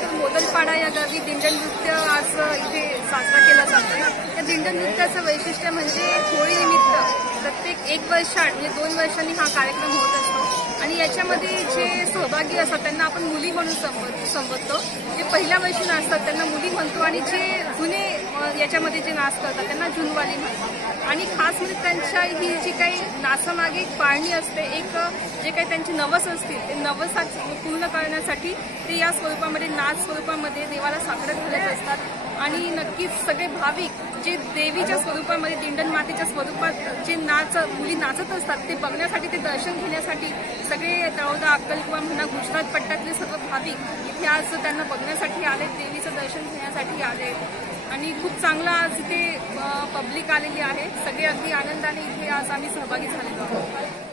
तर मोदलपाडा या गावी दिंडन नृत्य आज इथे साजरा केला जातोय। या दिंडन नृत्याचं वैशिष्ट्य म्हणजे होळीनिमित्त प्रत्येक 1 वर्षात म्हणजे 2 वर्षांनी हा कार्यक्रम होत असतो आणि याच्यामध्ये जे सहभागी असतात त्यांना आपण मुली म्हणून संबोधतो। जे पहिल्या वर्षी नाचतात त्यांना मुली म्हणतो आणि जे जुने याच्यामध्ये जे नाच करतात त्यांना जुनवाली म्हणतो। आणि खास म्हणजे त्यांच्या ही जी काही नाचामागे एक पाळणी असते, एक जे काही त्यांचे नवस असतील ते नवस पूर्ण करण्यासाठी ते या स्वरूपामध्ये नाच स्वरूपामध्ये देवाला साकडं घालत असतात। आणि नक्कीच सगळे भाविक जे देवीच्या स्वरूपामध्ये दिंडन मातेच्या स्वरूपात जे मुली नाचत असतात ते बघण्यासाठी, ते दर्शन घेण्यासाठी सगळे तळोदा, अक्कलकुवा म्हणा गुजरात पट्ट्यातले सर्व भाविक इथे आज त्यांना बघण्यासाठी आले, देवीचं दर्शन घेण्यासाठी आले। आणि खूप चांगला आज इथे पब्लिक आलेली आहे, सगळे अगदी आनंदाने इथे आज आम्ही सहभागी झालेलो आहोत।